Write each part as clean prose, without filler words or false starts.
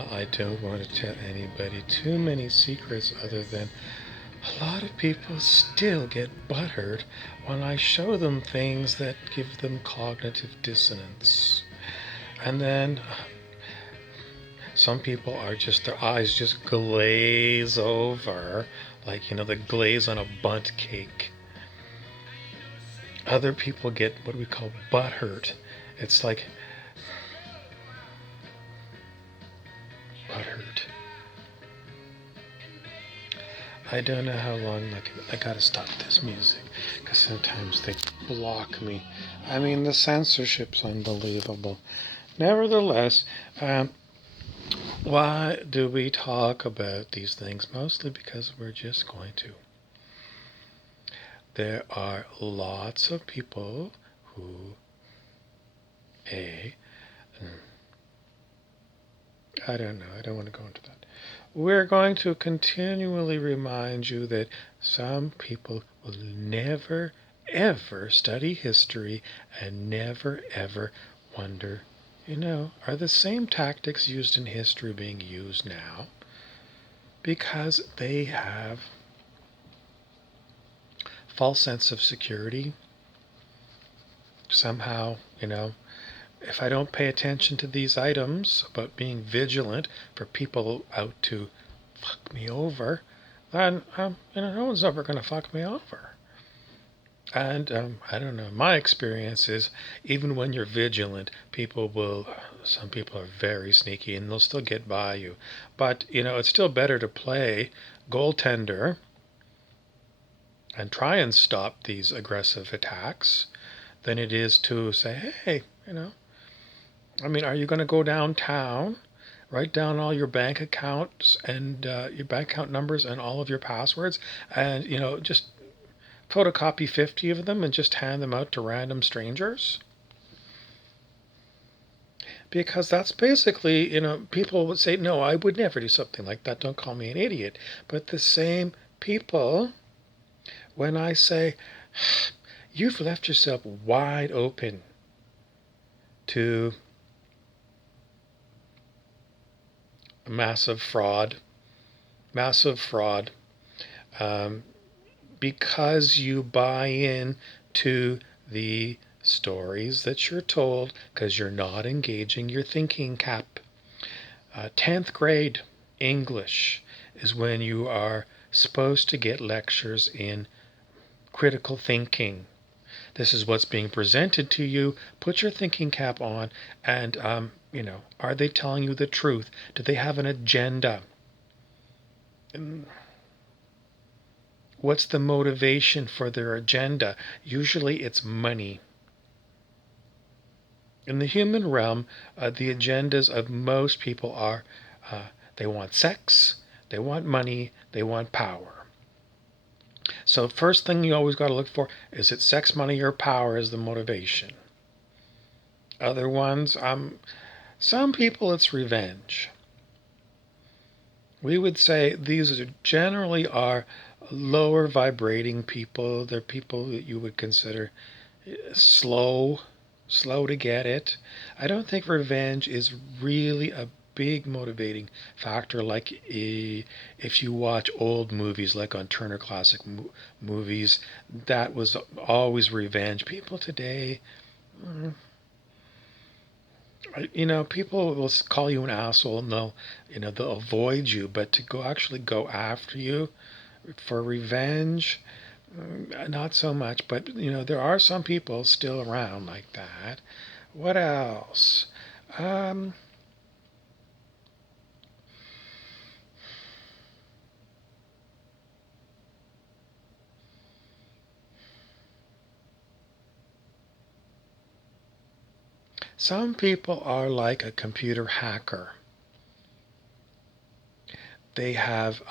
I don't want to tell anybody too many secrets other than a lot of people still get butthurt when I show them things that give them cognitive dissonance. And then some people are just, their eyes just glaze over, like, the glaze on a bundt cake. Other people get what we call butthurt. It's like butthurt. I don't know how long I gotta stop this music because sometimes they block me. I mean, the censorship's unbelievable. Nevertheless, why do we talk about these things? Mostly because we're just going to. There are lots of people who, A, I don't know, I don't want to go into that. We're going to continually remind you that some people will never, ever study history and never, ever wonder, are the same tactics used in history being used now? Because they have false sense of security. Somehow, if I don't pay attention to these items about being vigilant for people out to fuck me over, then no one's ever going to fuck me over. And I don't know. My experience is even when you're vigilant, some people are very sneaky and they'll still get by you. But it's still better to play goaltender and try and stop these aggressive attacks than it is to say, hey, are you going to go downtown, write down all your bank accounts and your bank account numbers and all of your passwords, and just photocopy 50 of them and just hand them out to random strangers? Because that's basically, people would say, no, I would never do something like that. Don't call me an idiot. But the same people, when I say, you've left yourself wide open to massive fraud, because you buy in to the stories that you're told because you're not engaging your thinking cap. 10th grade English is when you are supposed to get lectures in critical thinking. This is what's being presented to you. Put your thinking cap on and, are they telling you the truth? Do they have an agenda? What's the motivation for their agenda? Usually it's money. In the human realm, the agendas of most people are they want sex, they want money, they want power. So first thing you always got to look for, is it sex, money, or power as the motivation? Other ones, some people it's revenge. We would say these generally are lower vibrating people. They're people that you would consider slow to get it. I don't think revenge is really a big motivating factor, like if you watch old movies like on Turner Classic Movies, that was always revenge. People today, people will call you an asshole and they'll avoid you, but to actually go after you for revenge, not so much. But there are some people still around like that. What else? Some people are like a computer hacker. They have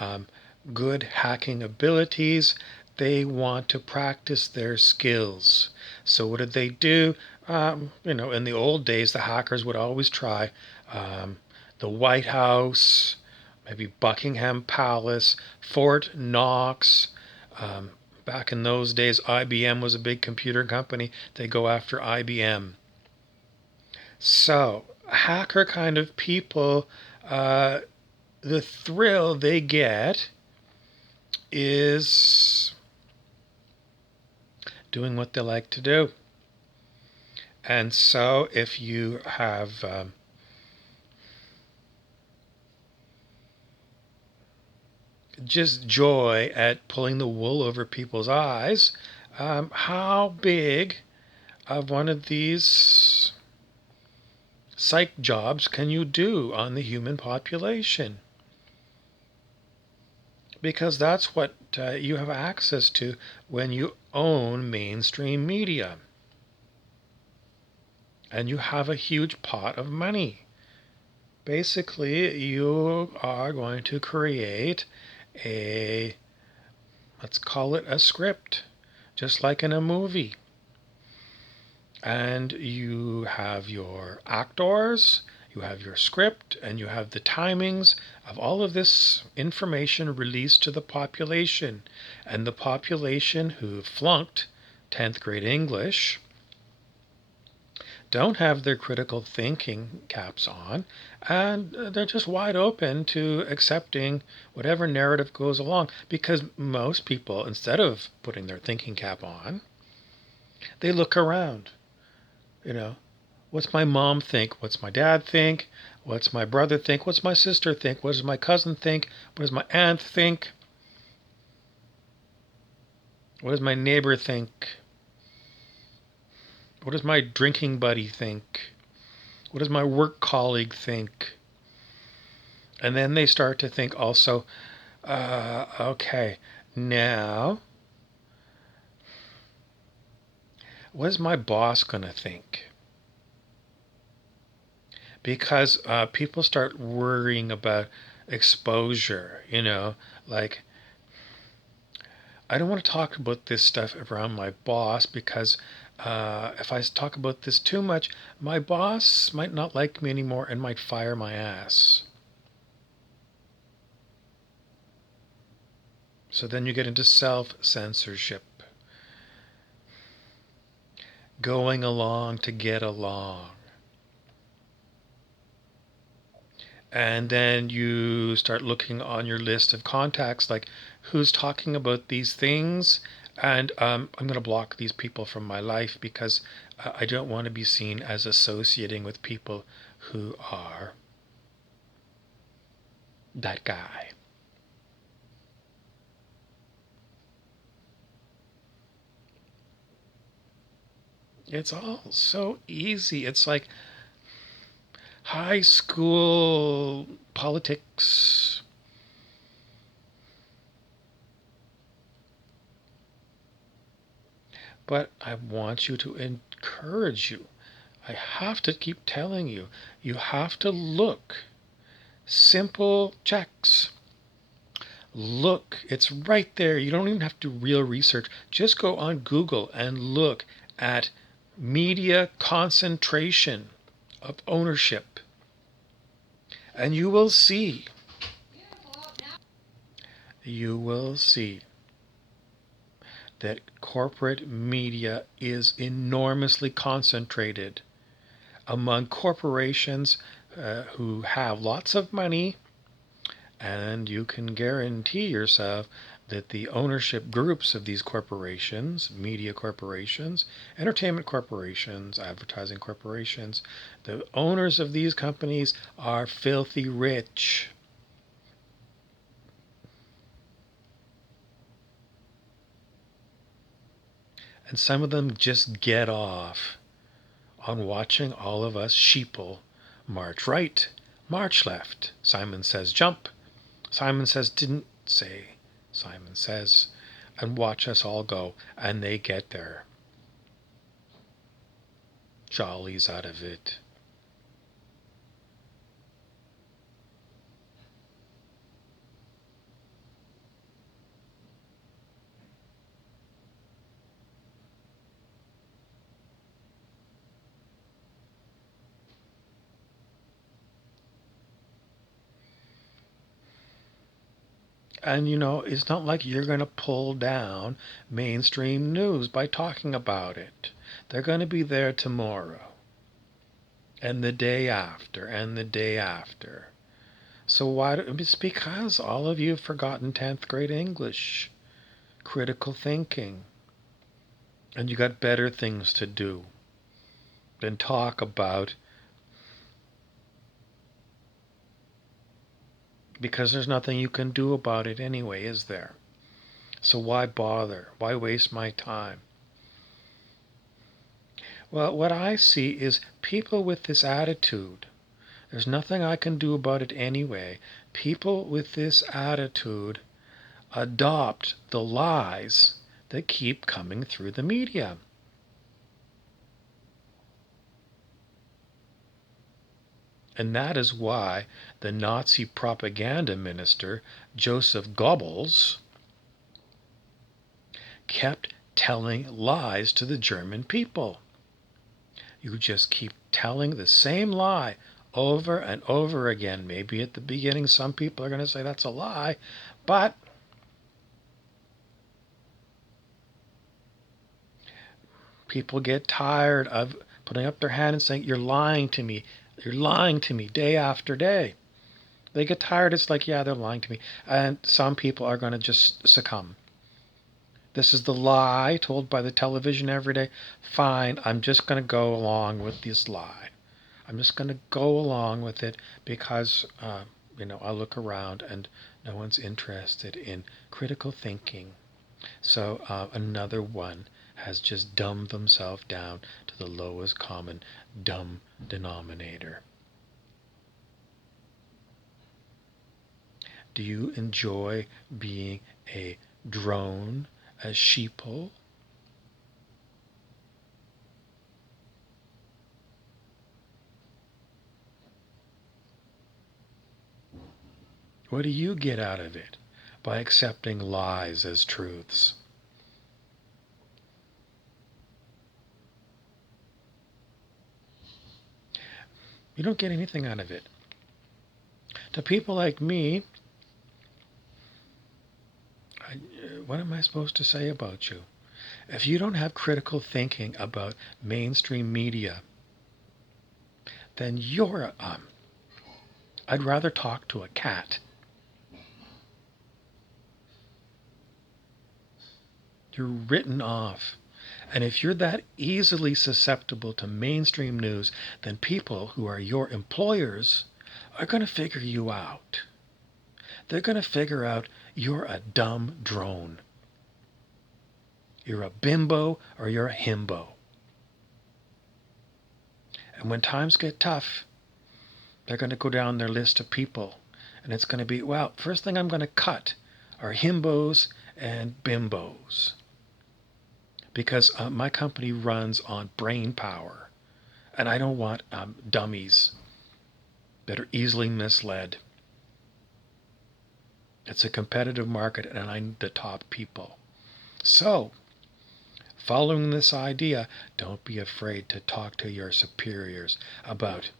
good hacking abilities. They want to practice their skills. So what did they do? In the old days, the hackers would always try the White House, maybe Buckingham Palace, Fort Knox. Back in those days, IBM was a big computer company. They go after IBM. So, hacker kind of people, Uh, the thrill they get is doing what they like to do. And so if you have just joy at pulling the wool over people's eyes, how big of one of these psych jobs can you do on the human population? Because that's what you have access to when you own mainstream media. And you have a huge pot of money. Basically, you are going to create a, let's call it a script, just like in a movie. And you have your actors, you have your script, and you have the timings of all of this information released to the population. And the population who flunked 10th grade English don't have their critical thinking caps on, and they're just wide open to accepting whatever narrative goes along. Because most people, instead of putting their thinking cap on, they look around. You know, what's my mom think? What's my dad think? What's my brother think? What's my sister think? What does my cousin think? What does my aunt think? What does my neighbor think? What does my drinking buddy think? What does my work colleague think? And then they start to think also, okay, now, what is my boss going to think? Because people start worrying about exposure, like, I don't want to talk about this stuff around my boss because if I talk about this too much, my boss might not like me anymore and might fire my ass. So then you get into self-censorship, going along to get along. And then you start looking on your list of contacts, like who's talking about these things. And I'm going to block these people from my life because I don't want to be seen as associating with people who are that guy. It's all so easy. It's like high school politics. But I want you to encourage you. I have to keep telling you, you have to look. Simple checks. Look, it's right there. You don't even have to do real research. Just go on Google and look at media concentration of ownership. And you will see that corporate media is enormously concentrated among corporations who have lots of money, and you can guarantee yourself that the ownership groups of these corporations, media corporations, entertainment corporations, advertising corporations, the owners of these companies are filthy rich. And some of them just get off on watching all of us sheeple march right, march left. Simon says jump. Simon says didn't say. Simon says, and watch us all go. And they get their jollies out of it. And it's not like you're going to pull down mainstream news by talking about it. They're going to be there tomorrow, and the day after, and the day after. So why? It's because all of you have forgotten 10th grade English, critical thinking, and you got better things to do than talk about, because there's nothing you can do about it anyway, is there? So why bother? Why waste my time? Well, what I see is people with this attitude. There's nothing I can do about it anyway. People with this attitude adopt the lies that keep coming through the media. And that is why the Nazi propaganda minister, Joseph Goebbels, kept telling lies to the German people. You just keep telling the same lie over and over again. Maybe at the beginning some people are going to say that's a lie, but people get tired of putting up their hand and saying, "You're lying to me. You're lying to me," day after day. They get tired. It's like, yeah, they're lying to me. And some people are going to just succumb. This is the lie told by the television every day. Fine, I'm just going to go along with this lie. I'm just going to go along with it because, I look around and no one's interested in critical thinking. So another one has just dumbed themselves down to the lowest common dumb denominator. Do you enjoy being a drone, a sheeple? What do you get out of it by accepting lies as truths? You don't get anything out of it. To people like me, what am I supposed to say about you? If you don't have critical thinking about mainstream media, then I'd rather talk to a cat. You're written off. And if you're that easily susceptible to mainstream news, then people who are your employers are going to figure you out. They're going to figure out you're a dumb drone. You're a bimbo or you're a himbo. And when times get tough, they're going to go down their list of people. And it's going to be, well, first thing I'm going to cut are himbos and bimbos. Because my company runs on brain power. And I don't want dummies that are easily misled. It's a competitive market, and I need the top people. So, following this idea, don't be afraid to talk to your superiors about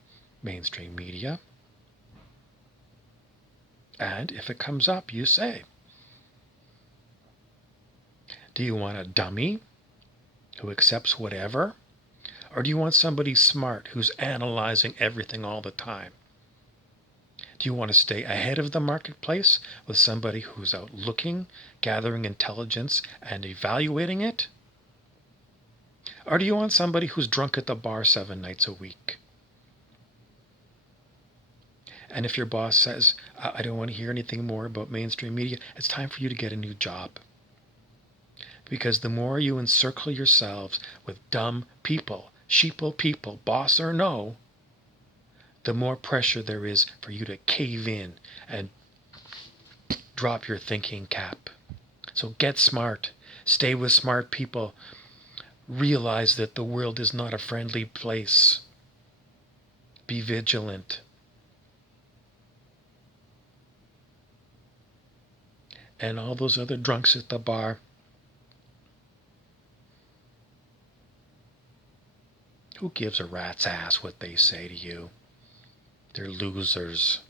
mainstream media. And if it comes up, you say, do you want a dummy who accepts whatever? Or do you want somebody smart who's analyzing everything all the time? Do you want to stay ahead of the marketplace with somebody who's out looking, gathering intelligence, and evaluating it? Or do you want somebody who's drunk at the bar 7 nights a week? And if your boss says, I don't want to hear anything more about mainstream media, it's time for you to get a new job. Because the more you encircle yourselves with dumb people, sheeple people, boss or no, the more pressure there is for you to cave in and drop your thinking cap. So get smart. Stay with smart people. Realize that the world is not a friendly place. Be vigilant. And all those other drunks at the bar, who gives a rat's ass what they say to you? They're losers.